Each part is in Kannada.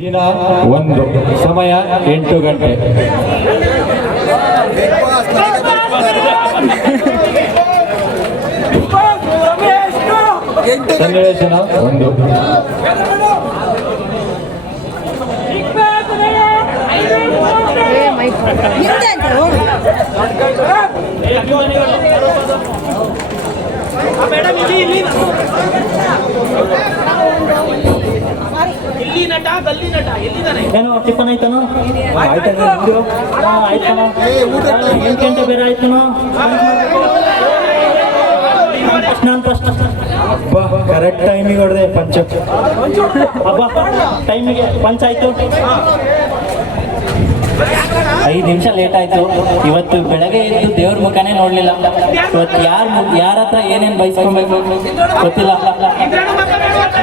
ದಿನ 1 ಸಮಯ 8 ಗಂಟೆ. ಸನ್ನಿವೇಶನ 1. ಏನೋ ಟಿಫನ್ ಆಯ್ತಾನೋ ಆಯ್ತಾನೋ ಆಯ್ತಾನೋ 8 ಗಂಟೆ ಬೇರೆ ಆಯ್ತಾನೋ ಕರೆಕ್ಟ್ ಟೈಮಿಗೆ ಹೊಡೆದೆ ಪಂಚ ಹಬ್ಬ ಟೈಮಿಗೆ ಪಂಚ ಆಯ್ತು. 5 ನಿಮಿಷ ಲೇಟ್ ಆಯ್ತು. ಇವತ್ತು ಬೆಳಗ್ಗೆ ಎದ್ದು ದೇವ್ರ ಮುಖನೇ ನೋಡ್ಲಿಲ್ಲ. ಇವತ್ತು ಯಾರ ಹತ್ರ ಏನೇನು ಬಯಸ್ಕೊಬೇಕು ಗೊತ್ತಿಲ್ಲ.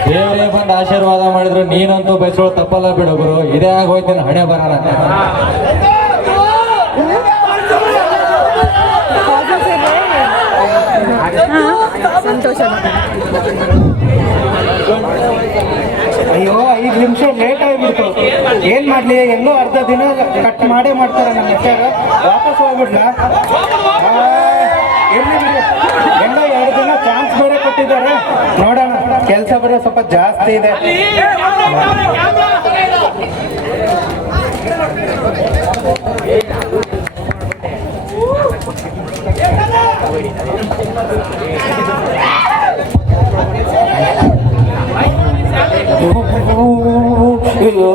ದೇವರೇ ಬಂದು ಆಶೀರ್ವಾದ ಮಾಡಿದ್ರು ನೀನಂತೂ ಬಯಸೋ ತಪ್ಪಲ್ಲ ಬಿಡು ಗುರು. ಇದೇ ಆಗೋಯ್ತೇನೆ ಹಣೆ ಬರೋಣ. ಅಯ್ಯೋ 5 ನಿಮಿಷ ಲೇಟ್ ಆಗಿಬಿಡ್ತು. ಏನ್ ಮಾಡ್ಲಿ, ಹೆಂಗೋ ಅರ್ಧ ದಿನ ಕಟ್ ಮಾಡೇ ಮಾಡ್ತಾರೆ. ನಮ್ಮ ಹೆಸರ ವಾಪಸ್ ಹೋಗ್ಬಿಡ್ಲ. ಎಲ್ಲಿ ಬಿಡಿ, ಹೆಂಗೋ 2 ದಿನ ಚಾನ್ಸ್ ಬೇರೆ ಕೊಟ್ಟಿದ್ದಾರೆ. ನೋಡೋಣ, ಕೆಲಸ ಬೇರೆ ಸ್ವಲ್ಪ ಜಾಸ್ತಿ ಇದೆ.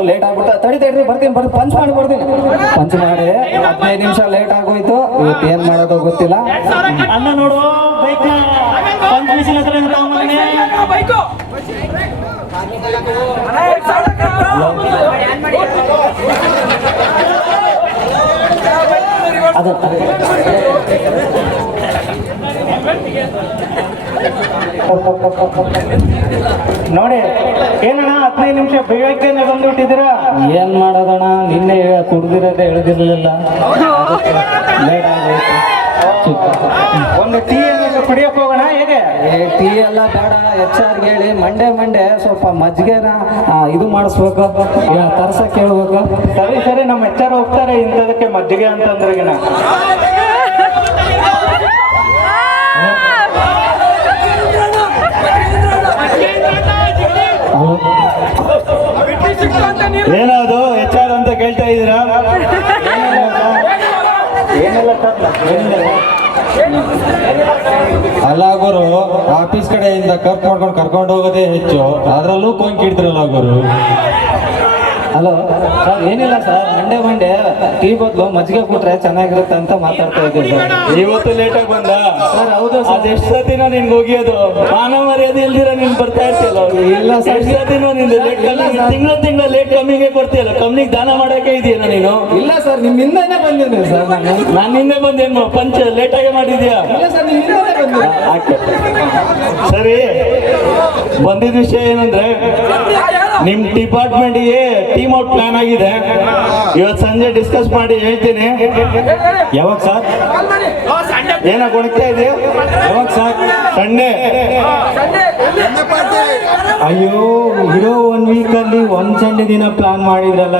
ಲೇಟ್ ಆಗ್ಬಿಟ್ಟ. ತಡಿ ಬರ್ತೀನಿ ಪಂಚ್ ಮಾಡಿ 15 ನಿಮಿಷ ಲೇಟ್ ಆಗೋಯ್ತು. ಇವತ್ತು ಏನ್ ಮಾಡೋದು ಗೊತ್ತಿಲ್ಲ. ಅನ್ನ ನೋಡು ಬೈಕ್ ಪಂಚ್ ಮಿಷಿನ್ ಹತ್ರ ನೋಡಿ ಏನಣ್ಣ 15 ನಿಮಿಷ ಬೇಗನೆ ಬಂದ್ಬಿಟ್ಟಿದ್ದೀರಾ. ಏನ್ ಮಾಡೋದಣ್ಣ, ನಿನ್ನೆ ಕುಡ್ದಿರೋದೇ ಎಳ್ದಿರ್ಲಿಲ್ಲ. ಲೇಟ್ ಆಗೋಯ್ತು. ಒಂದು ಟೀ ಏನಾದ್ರು ಕುಡಿಯಕ್ ಹೋಗೋಣ ಹೇಗೆ? ಟೀ ಎಲ್ಲ ಬೇಡ, HR ಹೇಳಿ ಮಂಡೆ ಸ್ವಲ್ಪ ಮಜ್ಜಿಗೆನ ಇದು ಮಾಡಿಸ್ಬೇಕು, ತರ್ಸಕ್ ಹೇಳ್ಬೇಕು. ಸರಿ ನಮ್ಮ HR ಹೋಗ್ತಾರೆ ಇಂಥದಕ್ಕೆ ಮಜ್ಜಿಗೆ ಅಂತಂದ್ರೆಗಿನ. ಏನದು HR ಅಂತ ಕೇಳ್ತಾ ಇದ್ದೀರಾ? ಅಲ್ಲ ಗುರು, ಆಫೀಸ್ ಕಡೆಯಿಂದ ಕರ್ಕೊಂಡು ಹೋಗೋದೇ ಹೆಚ್ಚು. ಅದ್ರಲ್ಲೂ ಕೊಂಕ್ ಇಡ್ತಿರಲ್ಲ ಗುರು. ಹಲೋ ಸರ್, ಏನಿಲ್ಲ ಸರ್, ಮಂಡೆ ಟೀ ಬದಲು ಮಜ್ಜಿಗೆ ಕೊಟ್ರೆ ಚೆನ್ನಾಗಿರುತ್ತೆ ಅಂತ ಮಾತಾಡ್ತಾ ಇದ್ದೀವಿ ಸರ್. ಇವತ್ತು ಲೇಟಾಗಿ ಬಂದ ಸರ್? ಹೌದು ಸರ್. ಅದೆಷ್ಟು ಸತಿನೋ ನಿನ್ಗೆ ಹೋಗಿಯೋದು, ಮಾನ ಮರ್ಯಾದೆ ಇಲ್ದಿರ ನೀನ್ ಬರ್ತಾ ಇರ್ತಿಯಲ್ಲ. ಇಲ್ಲ ಸರ್, ಎಷ್ಟು ಸತಿನೋ ನಿಂದು ಲೇಟ್ ತಿಂಗಳ ಲೇಟ್ ಕಮ್ಮಿಗೆ ಕೊಡ್ತೀಯಲ್ಲ. ಕಮ್ಮಿಗೆ ದಾನ ಮಾಡಕ್ಕೆ ಇದೆಯಾ ನೀನು? ಇಲ್ಲ ಸರ್, ನಿಮ್ಮಿಂದನೇ ಬಂದಿದ್ದೀನಿ ಸರ್. ನಾನು ನಿನ್ನೆ ಬಂದೇನು ಪಂಚ ಲೇಟಾಗಿ ಮಾಡಿದ್ಯಾ? ಇಲ್ಲ ಸರ್, ನಿಮ್ಮಿಂದನೇ ಬಂದಿದ್ದೀನಿ. ಸರಿ, ಬಂದಿದ್ದ ವಿಷಯ ಏನಂದ್ರೆ, ನಿಮ್ ಡಿಪಾರ್ಟ್ಮೆಂಟ್ಗೆ ಟೀಮ್ ಔಟ್ ಪ್ಲಾನ್ ಆಗಿದೆ. ಇವತ್ತು ಸಂಜೆ ಡಿಸ್ಕಸ್ ಮಾಡಿ ಹೇಳ್ತೀನಿ. ಯಾವಾಗ ಸರ್? ಏನ ಗೊಣಗ್ತಾ ಇದೆ? ಯಾವಾಗ ಸರ್? ಸಂಡೇ. ಅಯ್ಯೋ, ಇರೋ 1 ವೀಕಲ್ಲಿ 1 ಸಂಡೇ ದಿನ ಪ್ಲಾನ್ ಮಾಡಿದ್ರಲ್ಲ.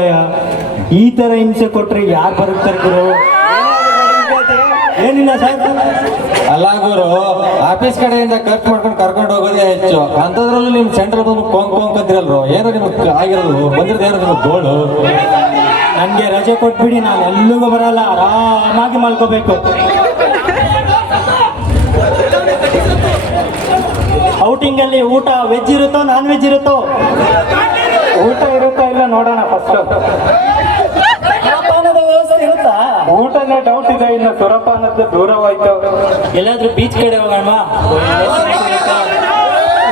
ಈ ತರ ಹಿಂಸೆ ಕೊಟ್ರೆ ಯಾರು ಬರುತ್ತಾರೆ ಗುರು? ಏನಿಲ್ಲ ಸರ್. ಅಲ್ಲ ಗುರು, ಆಫೀಸ್ ಕಡೆಯಿಂದ ಕರ್ಕೊಂಡು ಹೋಗೋದೇ ಹೆಚ್ಚು. ಅಂಥದ್ರಲ್ಲೂ ನಿಮ್ ಸೆಂಟ್ರಲ್ ಬಂದು ಕೊಂಕ್ ಅಂತಿರಲ್ರು. ಏನೋ ನಿಮ್ಗೆ ಆಗಿರೋದು ಬಂದಿರೋದು, ಏನೋ ನಿಮ್ಗೆ ಗೋಳು. ನನಗೆ ರಜೆ ಕೊಟ್ಬಿಡಿ, ನಾನು ಎಲ್ಲಿಗೂ ಬರಲ್ಲ, ಆರಾಮಾಗಿ ಮಲ್ಕೋಬೇಕು. ಔಟಿಂಗ್ ಅಲ್ಲಿ ಊಟ ವೆಜ್ ಇರುತ್ತೋ ನಾನ್ ವೆಜ್ ಇರುತ್ತೋ? ಊಟ ಇರುತ್ತಾ ಇಲ್ಲ ನೋಡೋಣ ಫಸ್ಟ್. ವ್ಯವಸ್ಥೆ ಇರುತ್ತಾ? ಊಟನೇ ಡೌಟ್ ಇದೆ. ಇನ್ನು ಸುರಪಾನದ್ದು ದೂರವಾಯ್ತು. ಎಲ್ಲಾದ್ರೂ ಬೀಚ್ ಕಡೆ ಹೋಗೋಣ?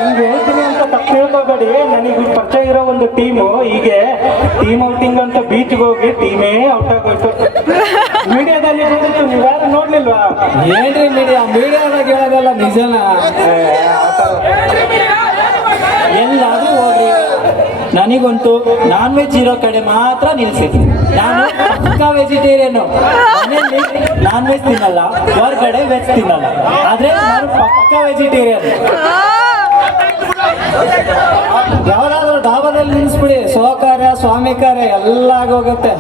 ನಿಮ್ಗೆ ಹೇಳ್ತೀನಿ ಅಂತ ತಪ್ಪು ತಿಳ್ಕೋಬೇಡಿ. ನನಗೆ ಪರಿಚಯ ಇರೋ ಒಂದು ಟೀಮು ಹೀಗೆ ಟೀಮ್ ಔಟಿಂಗ್ ಅಂತ ಬೀಚ್ಗೆ ಹೋಗಿ ಟೀಮೇ ಔಟ್ ಆಗೋಯ್ತು. ಮೀಡಿಯಾದಲ್ಲಿ ಬಂದಿತ್ತು, ನೀವ್ಯಾರು ನೋಡ್ಲಿಲ್ವಾ? ಏನ್ರಿ ಮೀಡಿಯಾದಾಗ ಹೇಳೋದಲ್ಲ ನಿಜನ. ಎಲ್ಲಾದ್ರೂ ಹೋಗ್ರಿ, ನನಗಂತೂ ನಾನ್ ವೆಜ್ ಇರೋ ಕಡೆ ಮಾತ್ರ ನಿಲ್ಸಿ. ನಾನು ಪಕ್ಕಾ ವೆಜಿಟೇರಿಯನ್. ಮನೆಯಲ್ಲಿ ನಾನ್ ವೆಜ್ ತಿನ್ನಲ್ಲ, ಹೊರಗಡೆ ವೆಜ್ ತಿನ್ನಲ್ಲ, ಆದ್ರೆ ನಾನು ಪಕ್ಕಾ ವೆಜಿಟೇರಿಯನ್. ಯಾವ್ದಾದ್ರು ಡಾಬಾದಲ್ಲಿ ನಿಲ್ಲಿಸ್ಬಿಡಿ, ಸ್ವಕಾರ್ಯ ಸ್ವಾಮಿ ಕಾರ್ಯ ಎಲ್ಲ ಆಗೋಗುತ್ತೆ.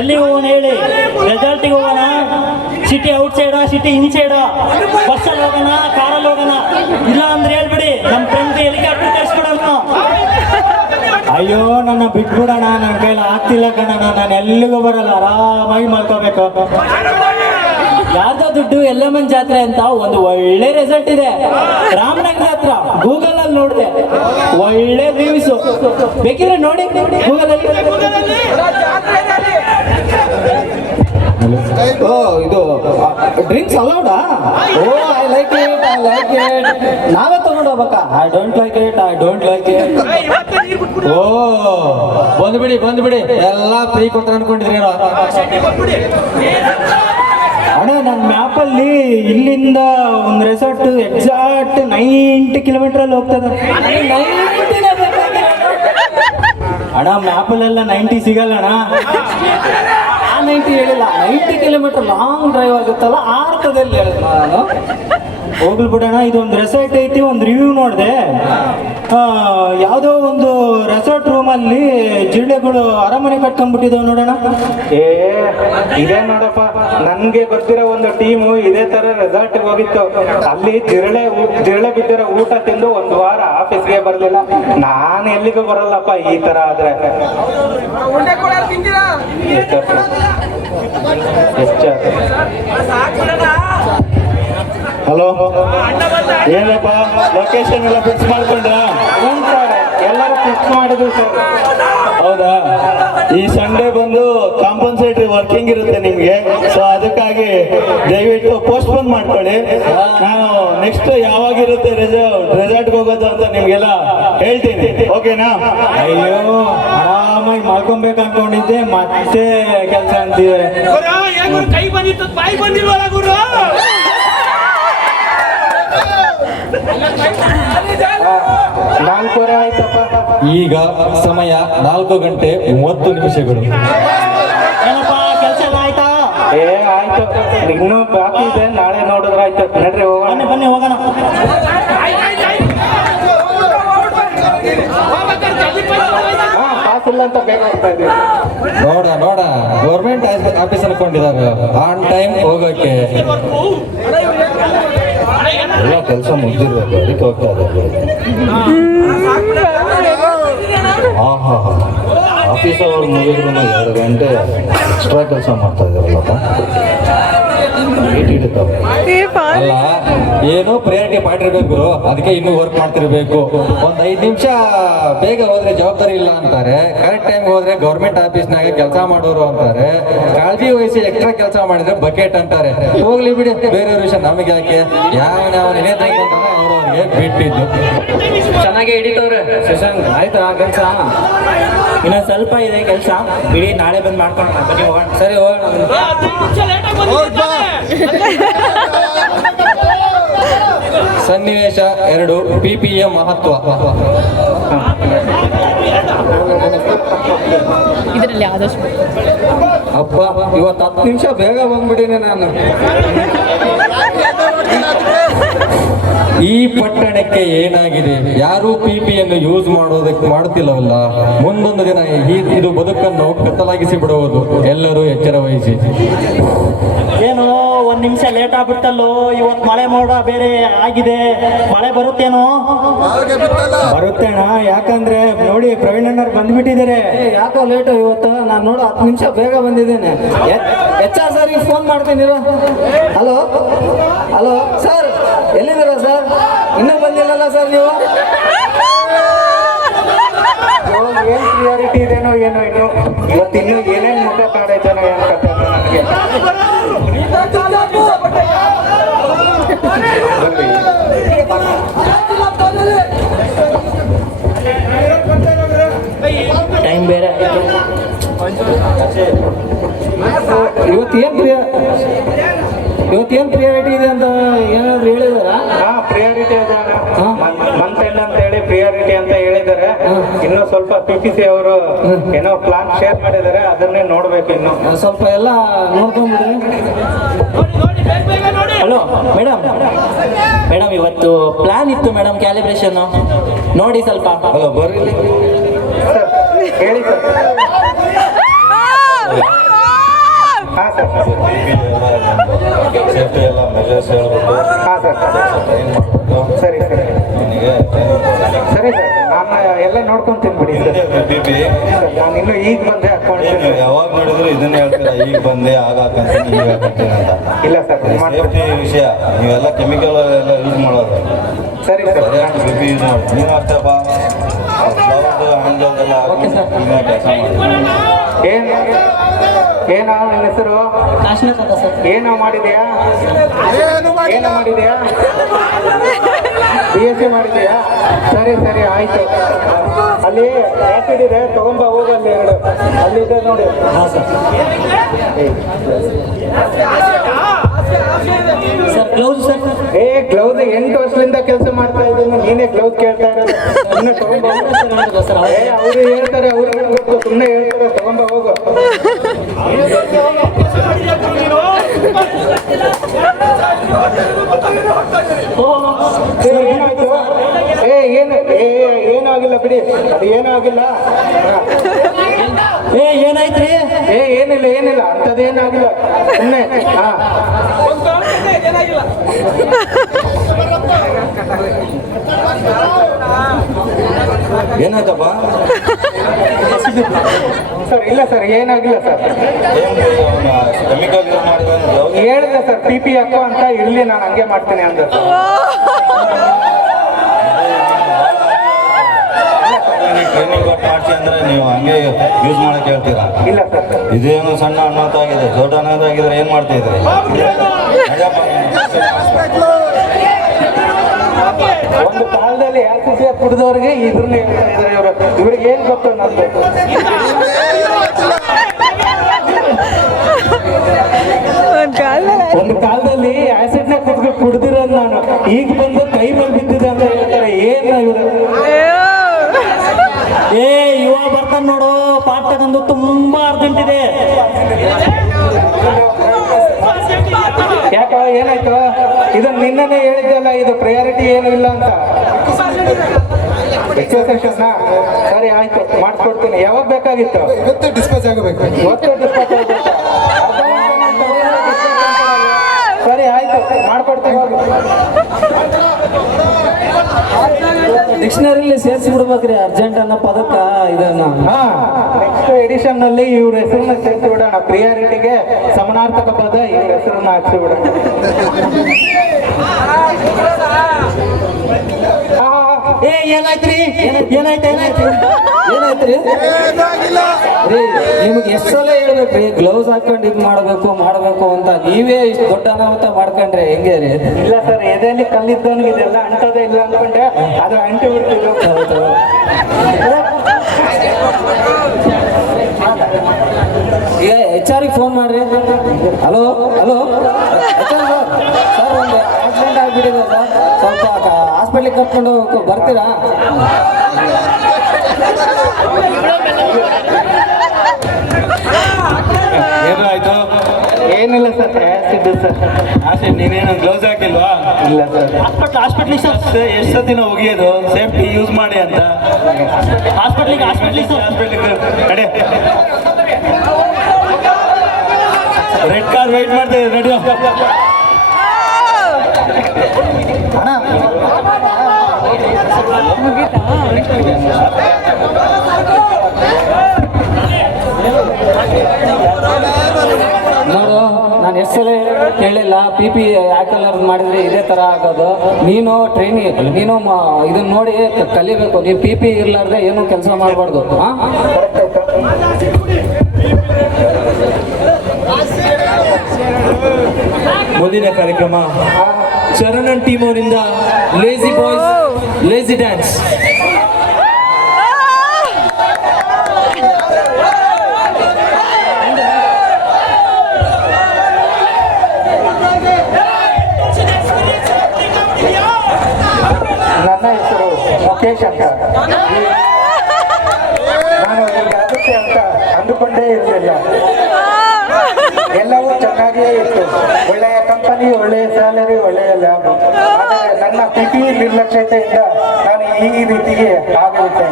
ಎಲ್ಲಿ ಹೋಗೋಣ ಹೇಳಿ? ರೆಸಾರ್ಟಿಗೆ ಹೋಗೋಣ, ಸಿಟಿ ಔಟ್ ಸೈಡಾ ಸಿಟಿ ಇನ್ಸೈಡಾ, ಬಸ್ಸಲ್ಲಿ ಹೋಗೋಣ ಕಾರಲ್ಲಿ ಹೋಗೋಣ, ಇಲ್ಲ ಅಂದ್ರೆ ಹೇಳ್ಬಿಡಿ ನಮ್ಮ ಫ್ರೆಂಡ್ ಹೆಲಿಕಾಪ್ಟರ್ ಕಳ್ಸ್ಬಿಡೋಣ. ಅಯ್ಯೋ ನನ್ನ ಬಿಟ್ಬಿಡೋಣ, ನನ್ನ ಕೈಲಿ ಆಗ್ತಿಲ್ಲ ಕಣಣ್ಣ, ನಾನು ಎಲ್ಲಿಗೂ ಬರಲ್ಲ, ಆರಾಮಾಗಿ ಮಲ್ಕೋಬೇಕು. ಯಾರ್ದೋ ದುಡ್ಡು ಎಲ್ಲಮ್ಮನ ಜಾತ್ರೆ ಅಂತ ಒಂದು ಒಳ್ಳೆ ರೆಸಾರ್ಟ್ ಇದೆ ರಾಮನಗರ ಹತ್ರ, ಗೂಗಲ್ ಅಲ್ಲಿ ನೋಡಿದೆ, ಒಳ್ಳೆ ರಿವ್ಯೂಸ್, ಬೇಕಿದ್ರೆ ನೋಡಿ ಗೂಗಲ್ ಅಲ್ಲಿ. ಓ ಇದು ಡ್ರಿಂಕ್ಸ್ ಅಲೌಡಾ? ಓ I like it, I like it. ನಾವೇ ತಗೊಂಡು ಹೋಗ್ಬೇಕಾ? I don't like it, I don't like it. ಓ ಬಂದ್ಬಿಡಿ, ಎಲ್ಲ ಫ್ರೀ ಕೊಡ್ತಾರೆ ಅನ್ಕೊಂಡಿದ್ರಿ ಏನೋ. ಅಣ್ಣ ನನ್ನ ಮ್ಯಾಪಲ್ಲಿ ಇಲ್ಲಿಂದ ಒಂದು ರೆಸಾರ್ಟ್ ಎಕ್ಸಾಕ್ಟ್ 90 ಕಿಲೋಮೀಟರ್ ಹೋಗ್ತದೆ. ಅಣ್ಣ ಮ್ಯಾಪಲ್ಲೆಲ್ಲ 90 ಸಿಗಲ್ಲ ಅಣ್ಣ, 90 ಹೇಳಿಲ್ಲ, 90 ಕಿಲೋಮೀಟರ್ ಲಾಂಗ್ ಡ್ರೈವ್ ಆಗುತ್ತಲ್ಲ ಆ ಅರ್ಥದಲ್ಲಿ ಹೇಳಿದ್ ನಾನು. ಹೋಗ್ಲಿ ಬಿಡೋಣ, ಇದೊಂದು ರೆಸಾರ್ಟ್ ಐತಿ, ಒಂದು ರಿವ್ಯೂ ನೋಡಿದೆ. ಯಾವುದೋ ಒಂದು ರೆಸಾರ್ಟ್ ರೂಮಲ್ಲಿ ಜಿರಳೆಗಳು ಅರಮನೆ ಕಟ್ಕೊಂಡ್ಬಿಟ್ಟಿದ್ದಾವೆ ನೋಡೋಣ. ಇದೇ ನೋಡಪ್ಪ, ನನ್ಗೆ ಗೊತ್ತಿರೋ ಒಂದು ಟೀಮು ಇದೇ ತರ ರೆಸಾರ್ಟ್ಗೆ ಹೋಗಿತ್ತು. ಅಲ್ಲಿ ಜಿರಳೆ ಬಿದ್ದಿರೋ ಊಟ ತಿಂದು ಒಂದು ವಾರ ಆಫೀಸ್ಗೆ ಬರ್ಲಿಲ್ಲ. ನಾನು ಎಲ್ಲಿಗೂ ಬರಲ್ಲಪ್ಪ ಈ ತರ ಆದ್ರೆ. ಹಲೋ, ಏನಪ್ಪ ಲೊಕೇಶನ್ ಎಲ್ಲ ಫಿಕ್ಸ್ ಮಾಡ್ಕೊಂಡ? ಎಲ್ಲರೂ ಫಿಕ್ಸ್ ಮಾಡಿದ್ವಿ ಸರ್. ಹೌದಾ? ಈ ಸಂಡೇ ಬಂದು ಕಾಂಪನ್ಸೇಟರಿ ವರ್ಕಿಂಗ್ ಇರುತ್ತೆ ನಿಮ್ಗೆ, ಸೊ ಅದಕ್ಕಾಗಿ ದಯವಿಟ್ಟು ಪೋಸ್ಟ್ಪೋನ್ ಮಾಡ್ಕೊಳ್ಳಿ. ನಾನು ನೆಕ್ಸ್ಟ್ ಯಾವಾಗಿರುತ್ತೆ ರೆಸಾರ್ಟ್ಗೆ ಹೋಗೋದು ಅಂತ ನಿಮ್ಗೆಲ್ಲ ಹೇಳ್ತೀನಿ, ಓಕೆನಾ? ಅಯ್ಯೋ ಆರಾಮಾಗಿ ಮಾಡ್ಕೊಬೇಕು ಅನ್ಕೊಂಡಿದ್ದೆ, ಮತ್ತೆ ಕೆಲಸ ಅಂತಿದೆ. ಕೈ ಬಂದಿತ್ತು ಬಾಯಿ ಬಂದಿಲ್ವಲ್ಲ ಗುರು. ನಾಲ್ಕೂವರೆ ಆಯ್ತಪ್ಪ. ಈಗ ಸಮಯ 4:30 ಏನಪ್ಪ ಕೆಲಸ ಎಲ್ಲ ಆಯ್ತಾ? ಆಯ್ತು, ಇನ್ನೂ ಬಾಕಿ ಇದೆ, ನಾಳೆ ನೋಡಿದ್ರಾಯ್ತು. ನಡ್ರಿ ಹೋಗೋಣ. ಬನ್ನಿ ಹೋಗೋಣ. ಪಾಸ್ ಇಲ್ಲ ಅಂತ ಬೇಗ ಹೋಗ್ತಾ ಇದ್ದೀವಿ. ನೋಡ ಗೌರ್ಮೆಂಟ್ ಆಫೀಸ್ ಅನ್ಕೊಂಡಿದ್ದಾರೆ, ಆನ್ ಟೈಮ್ ಹೋಗೋಕೆ. ಎಲ್ಲ ಕೆಲಸ ಮುಗಿದಿರ್ಬೇಕು, ಅದಕ್ಕೆ ಹೋಗ್ತಾ ಇದ್ದಾರೆ. ಹಾ ಆಫೀಸ್ ಅವ್ರು ಮುಗಿದ್ರು 2 ಗಂಟೆ ಎಕ್ಸ್ಟ್ರಾ ಕೆಲಸ ಮಾಡ್ತಾ ಇದ್ದಾರಲ್ಲಪ್ಪ, ಅಲ್ಲ ಏನೋ ಪ್ರಯಾರಿಟಿ ಮಾಡಿರ್ಬೇಕು, ಅದಕ್ಕೆ ಇನ್ನೂ ವರ್ಕ್ ಮಾಡ್ತಿರ್ಬೇಕು. ಒಂದ್ 5 ನಿಮಿಷ ಬೇಗ ಹೋದ್ರೆ ಜವಾಬ್ದಾರಿ ಇಲ್ಲ ಅಂತಾರೆ, ಕರೆಕ್ಟ್ ಟೈಮ್ ಹೋದ್ರೆ ಗೌರ್ಮೆಂಟ್ ಆಫೀಸ್ನಾಗ ಕೆಲಸ ಮಾಡೋರು ಅಂತಾರೆ, ಕಾಳಜಿ ವಹಿಸಿ ಎಕ್ಸ್ಟ್ರಾ ಕೆಲಸ ಮಾಡಿದ್ರೆ ಬಕೆಟ್ ಅಂತಾರೆ. ಹೋಗ್ಲಿ ಬಿಡಿ, ಬೇರೆಯವ್ರ ವಿಷಯ ನಮಗೆ ಯಾಕೆ? ಯಾವ ನೆನೆ ಅವ್ರವ್ರಿಗೆ ಬಿಟ್ಟಿದ್ದು. ಚೆನ್ನಾಗಿ ಹಿಡಿತವ್ರೆ ಸೆಷನ್ ಆಯ್ತಾ ಕೆಲಸ? ಇನ್ನೊಂದು ಸ್ವಲ್ಪ ಇದೆ ಕೆಲಸ, ಬಿಡಿ ನಾಳೆ ಬಂದು ಮಾಡ್ಕೊಳ್ಳೋಣ. ಬನ್ನಿ ಹೋಗೋಣ. ಸರಿ ಹೋಗೋಣ. ಸನ್ನಿವೇಶ 2, PPM ಮಹತ್ವ. ಇದರಲ್ಲಿ ಆದಷ್ಟು ಅಪ್ಪ ಇವತ್ತು 10 ನಿಮಿಷ ಬೇಗ ಬಂದ್ಬಿಟ್ಟಿನಿ ನಾನು. ಈ ಪಟ್ಟಣಕ್ಕೆ ಏನಾಗಿದೆ? ಯಾರೂ PPಯನ್ನು ಯೂಸ್ ಮಾಡುತ್ತಿಲ್ಲವಲ್ಲ. ಮುಂದೊಂದು ದಿನ ಇದು ಬದುಕನ್ನು ಕತ್ತಲಾಗಿಸಿ ಬಿಡುವುದು. ಎಲ್ಲರೂ ಎಚ್ಚರ ವಹಿಸಿ. ಏನೋ 1 ನಿಮಿಷ ಲೇಟ್ ಆಗ್ಬಿಡ್ತಲ್ಲೋ, ಇವತ್ತು ಮಳೆ ಮೋಡ ಬೇರೆ ಆಗಿದೆ, ಮಳೆ ಬರುತ್ತೇನೋ? ಬರುತ್ತೇಣ, ಯಾಕಂದ್ರೆ ನೋಡಿ ಪ್ರವೀಣಣ್ಣವ್ರು ಬಂದ್ಬಿಟ್ಟಿದ್ದಾರೆ. ಯಾಕೋ ಲೇಟು ಇವತ್ತು? ನಾನು ನೋಡು 10 ನಿಮಿಷ ಬೇಗ ಬಂದಿದ್ದೇನೆ. HR ಸರ್ಗೆ ಫೋನ್ ಮಾಡ್ತೀನಿ. ಹಲೋ ಹಲೋ ಸರ್, ಎಲ್ಲಿದ್ದೀರಾ ಸರ್? ಇನ್ನೂ ಬಂದಿಲ್ಲಲ್ಲ ಸರ್ ನೀವು? ಏನ್ ಪ್ರಿಯಾರಿಟಿ ಇದೇನೋ ಏನೋ, ಇನ್ನು ಇವತ್ತಿನ್ನೂ ಏನೇನು ಮುಖ ಕಾಡೈತೇನೋ ಏನು ಕಥೆ ನನಗೆ. ಟೈಮ್ ಬೇರೆ. ಇವತ್ತೇನು ಪ್ರಿಯಾರಿಟಿ ಇದೆ ಅಂತ ಏನಾದ್ರು ಹೇಳಿದಾರಾ? ಪ್ರಿಯಾರಿಟಿ ಅದ, ಮಂತ್ ಎಂಡ್ ಅಂತ ಹೇಳಿ ಪ್ರಿಯಾರಿಟಿ ಅಂತ ಹೇಳಿದ್ದಾರೆ. ಇನ್ನು ಸ್ವಲ್ಪ PPC ಅವರು ಏನೋ ಪ್ಲಾನ್ ಶೇರ್ ಮಾಡಿದ್ದಾರೆ, ಅದನ್ನೇ ನೋಡ್ಬೇಕು ಇನ್ನು. ಸ್ವಲ್ಪ ಎಲ್ಲ ನೋಡ್ಕೊಂಡ್ಬಿಡ್ರಿ. ಹಲೋ ಮೇಡಮ್, ಮೇಡಮ್ ಇವತ್ತು ಪ್ಲಾನ್ ಇತ್ತು ಮೇಡಮ್, ಕ್ಯಾಲಿಬ್ರೇಷನ್ ನೋಡಿ ಸ್ವಲ್ಪ. ಹಲೋ ಬರ್ರಿ ಇಲ್ಲಿ. ಸರ್ ಹೇಳಿ ಸರ್. ಹಾಂ ಸರ್. ಸೇಫ್ಟಿ ಎಲ್ಲ ಮೆಜರ್ಸ್ ಹೇಳ್ಬಿಟ್ಟು ಹಾಂ ಸರ್. ಟ್ರೈನ್ ಮಾಡ್ಬಿಟ್ಟು ಸರಿ ಸರಿ ನಿನಗೆ ಸರಿ ಸರ್, ನಾನು ಎಲ್ಲ ನೋಡ್ಕೊಂತೀನಿ ಬಿಡಿ ಸರ್. BP ಸರ್ ನಾನು ಇನ್ನೂ ಈಗ ಬಂದೆ ನೀವು ಯಾವಾಗ ನೋಡಿದ್ರು ಇದನ್ನೇ ಹೇಳ್ತೀರಾ, ಈಗ ಬಂದೆ ಆಗ ಹಾಕಂತೀನಿ ಈಗ ಹಾಕಂತೀನಿ ಅಂತ. ಇಲ್ಲ ಸರ್ ಮಾಡ್ತೀನಿ. ಸೇಫ್ಟಿ ವಿಷಯ ನೀವೆಲ್ಲ ಕೆಮಿಕಲ್ ಎಲ್ಲ ಯೂಸ್ ಮಾಡೋದು. ಸರಿ ಸರ್. ಸರಿಯಾಗಿ BP ಯೂಸ್ ಮಾಡಿ. ನೀನು ಅಷ್ಟೇಪ್ಪ ಗ್ಲೌಸ್ ಹ್ಯಾಂಡ್ ಎಲ್ಲ ಹಾಕಿ ಕೆಲಸ ಮಾಡಿ. ಏನೋ ನಿನ್ನ ಹೆಸರು? ಕಾಶ್ಮೀರ್ ಅಂತ ಸರ್. ಏನೋ ಮಾಡಿದ್ಯಾ? ಏನೋ ಮಾಡಿದ್ಯಾ? BSc ಮಾಡಿದ್ಯಾ? ಸರಿ ಸರಿ ಆಯ್ತು. ಅಲ್ಲಿ ಆ್ಯಸಿಡ್ ಇದೆ, ತಗೊಂಬ ಹೋಗಲ್ಲಿ ಎರಡು ಅಲ್ಲಿದೆ ನೋಡಿ. ಹಾಂ sir. Sir gloves sir. Gloves 8 ವರ್ಷದಿಂದ ಕೆಲಸ ಮಾಡ್ತಾ ಇದ್ದೀನಿ, ನೀನೇ ಗ್ಲೌಸ್ ಕೇಳ್ತಾ ಇರೋದು. ಸುಮ್ಮನೆ ತಗೊಂಬ ಹೋಗು. ಸರ್ ಅವ್ರು ಹೇಳ್ತಾರೆ, ಅವ್ರು ಹೇಳ್ಬೇಕು, ಸುಮ್ಮನೆ ಹೇಳ್ತಾರೆ, ತಗೊಂಬ ಹೋಗು. ಏನಾಯ್ತು? ಏನೂ ಆಗಿಲ್ಲ ಬಿಡಿ, ಅದು ಏನೂ ಆಗಿಲ್ಲ. ಏನಾಯ್ತ್ರಿ? ಏನಿಲ್ಲ ಅಂಥದ್ದೇನಾಗಿಲ್ಲ, ಸುಮ್ಮನೆ. ಹಾಂ ಏನಾಯ್ತಪ್ಪ? ಸರ್ ಇಲ್ಲ ಸರ್, ಏನಾಗಿಲ್ಲ ಸರ್. ಕೆಮಿಕಲ್ ಯೂಸ್ ಮಾಡಿದ್ರೆ ಹೇಳಿದೆ ಸರ್, PP ಹಾಕೋ ಅಂತ. ಇರಲಿ ನಾನು ಹಂಗೆ ಮಾಡ್ತೀನಿ ಅಂದ. ಟ್ರೈನಿಂಗ್ ಕೊಟ್ಟು ಮಾಡ್ಸಿ ಅಂದ್ರೆ ನೀವು ಹಂಗೆ ಯೂಸ್ ಮಾಡಕ್ಕೆ ಹೇಳ್ತೀರಾ? ಇಲ್ಲ ಸರ್. ಇದೇನು ಸಣ್ಣ ಅನ್ನೋದಾಗಿದೆ, ದೊಡ್ಡ ಅನ್ನೋದಾಗಿದ್ರೆ ಏನ್ ಮಾಡ್ತಾ ಇದ್ರಿ? ಒಂದು ಕಾಲದಲ್ಲಿ ಆಕ್ಸಿಜನ್ ಕುಡಿದವ್ರಿಗೆ ಇದ್ರನ್ನ ಹೇಳ್ತಾ ಇದ್ದಾರೆ ಇವರು. ಇವ್ರಿಗೆ ಏನ್ ಗೊತ್ತು ನಂದು? ಒಂದು ಕಾಲದಲ್ಲಿ ಆಸಿಡ್ನ ಕುಡ್ದಿರೋದು ನಾನು, ಈಗ ಬಂದು ಕೈ ಮೇಲೆ ಬಿದ್ದಿದೆ ಅಂತ ಹೇಳ್ತಾರೆ. ಏನ್ ಇವರು? ಯುವ ಬರ್ತಾನೆ ನೋಡು, ಪಾಠ ತಗೊಂಡು ತುಂಬಾ ಅರ್ಜೆಂಟ್ ಇದೆ. ಯಾಕ ಏನಾಯ್ತು? ಇದನ್ನ ನಿನ್ನೆ ಹೇಳಿದ್ದಲ್ಲ, ಇದು ಪ್ರಯಾರಿಟಿ ಏನು ಇಲ್ಲ ಅಂತ. ಎಕ್ಸರ್ಸೈಸ್ ಸರಿ ಆಯ್ತು, ಮಾಡಿಸ್ಕೊಡ್ತೀನಿ. ಯಾವಾಗ ಬೇಕಾಗಿತ್ತು? ಇವತ್ತೇ ಡಿಸ್ಪಾಚ್ ಆಗಬೇಕು. ಸರಿ ಆಯ್ತು, ಮಾಡ್ಕೊಡ್ತೀನಿ. ಡಿಕ್ಷನರಿಲಿ ಸೇರಿಸಿ ಬಿಡ್ಬೇಕ್ರಿ ಅರ್ಜೆಂಟ್ ಅನ್ನೋ ಪದಕ್ಕ ಇದನ್ನ. ಹಾ, ನೆಕ್ಸ್ಟ್ ಎಡಿಷನ್ ನಲ್ಲಿ ಇವ್ರ ಹೆಸರನ್ನ ಸೇರಿಸಿ ಬಿಡೋಣ. ಪ್ರಿಯಾರಿಟಿಗೆ ಸಮಾನಾರ್ಥಕ ಪದ ಇವ್ರ ಹೆಸರನ್ನ ಹಾಕ್ಸಿ ಬಿಡೋಣ. ಏನಾಯ್ತ್ರಿ? ಏನಾಯ್ತ್ರಿ? ಏನಾಯ್ತ್ರಿ? ರೀ ನಿಮ್ಗೆ ಎಷ್ಟು ಸಲ ಹೇಳ್ಬೇಕ್ರಿ ಗ್ಲೌಸ್ ಹಾಕೊಂಡು ಇದು ಮಾಡಬೇಕು ಅಂತ. ನೀವೇ ಇಷ್ಟು ದೊಡ್ಡ ಅನಾಹುತ ಮಾಡ್ಕೊಂಡ್ರೆ ಹೆಂಗೆ ರೀ? ಇಲ್ಲ ಸರ್, ಎದೆಯಲ್ಲಿ ಕಲ್ಲಿದ್ದವನಿಗೆ ಇದೆಲ್ಲ ಅಂಟೋದೇ ಇಲ್ಲ ಅನ್ಕೊಂಡೆ, ಅದು ಅಂಟಿ ಬಿಡ್ತಿದ್ರು. ಈಗ HR ಗೆ ಫೋನ್ ಮಾಡ್ರಿ. ಹಲೋ HR ಸರ್, ಒಂದು ಆಕ್ಸಿಡೆಂಟ್ ಆಗಿಬಿಟ್ಟಿದೆ ಸರ್, ಸ್ವಲ್ಪ ಹಾಸ್ಪಿಟ್ಲಿಗೆ ಕರ್ಕೊಂಡು ಬರ್ತೀರಾ? ಏನಾಯ್ತು? ಏನಿಲ್ಲ ಸರ್, ಆಸಿಡ್ ಸರ್. ಆಸಿಡ್. ನೀನೇನು ಗ್ಲೌಸ್ ಹಾಕಿಲ್ವಾ? ಇಲ್ಲ ಸರ್. ಹಾಸ್ಪಿಟ್ಲಿಗೆ ಸರ್. ಎಷ್ಟು ಸತಿನ ಒಗಿಯೋದು ಸೇಫ್ಟಿ ಯೂಸ್ ಮಾಡಿ ಅಂತ? ಹಾಸ್ಪಿಟ್ಲಿಗೆ ಸರ್. ನಡೆ, ರೆಡ್ ಕಾರ್ ವೆಯ್ಟ್ ಮಾಡ್ತೇವೆ, ನಡಿಯೋ. ನೋಡು, ನಾನು ಎಷ್ಟು ಸಲ ಹೇಳಿಲ್ಲ, PP ಯಾಕೆಲ್ಲರ್ ಮಾಡಿದ್ರೆ ಇದೇ ಥರ ಆಗೋದು. ನೀನು ಟ್ರೈನಿಂಗ್ ಇದನ್ನ ನೋಡಿ ಕಲಿಬೇಕು. ನೀವು PP ಇರ್ಲಾರ್ದೆ ಏನು ಕೆಲಸ ಮಾಡಬಾರ್ದು. ಹಾಂ, ಮುಂದಿನ ಕಾರ್ಯಕ್ರಮ ಚರಣನ್ ಟೀಮ್ ಅವರಿಂದ ಲೇಜಿ ಬಾಯ್ಸ್ ಲೇಜಿ ಡ್ಯಾನ್ಸ್. ನನ್ನ ಹೆಸರು ಮುಖೇಶ್ ಅಂತ. ಲ್ಯಾಬ್. ಆದರೆ ನನ್ನ PPE ನಿರ್ಲಕ್ಷ್ಯತೆಯಿಂದ ನಾನು ಈ ರೀತಿಗೆ ಆಗಿರುತ್ತೆ.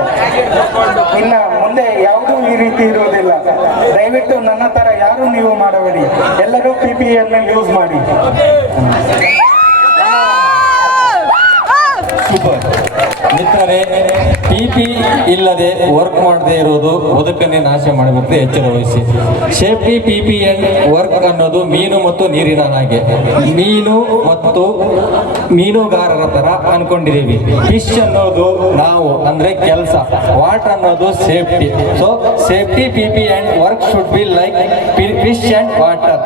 ಇನ್ನ ಮುಂದೆ ಯಾವುದೂ ಈ ರೀತಿ ಇರುವುದಿಲ್ಲ. ದಯವಿಟ್ಟು ನನ್ನ ತರ ಯಾರು ನೀವು ಮಾಡಬೇಡಿ. ಎಲ್ಲರೂ PPE ಅನ್ನು ಯೂಸ್ ಮಾಡಿ. ಸೂಪರ್. ಮಿತ್ರರೇ, ಪಿಪಿ ಇಲ್ಲದೆ ವರ್ಕ್ ಮಾಡದೇ ಇರೋದು ಬದುಕನ್ನೇ ನಾಶ ಮಾಡಿಬಿಡುತ್ತೆ. ಎಚ್ಚರ ವಹಿಸಿ. ಸೇಫ್ಟಿ ಪಿಪಿ ಅಂಡ್ ವರ್ಕ್ ಅನ್ನೋದು ಮೀನು ಮತ್ತು ನೀರಿನ ಹಾಗೆ. ಮೀನು ಮತ್ತು ಮೀನುಗಾರರ ತರ ಅನ್ಕೊಂಡಿದೀವಿ. ಫಿಶ್ ಅನ್ನೋದು ನಾವು ಅಂದ್ರೆ ಕೆಲಸ. ವಾಟರ್ ಅನ್ನೋದು safety. So safety PP and work should be like fish and water,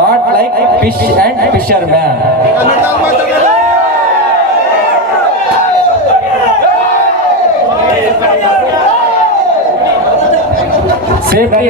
not like fish and fisherman. Safety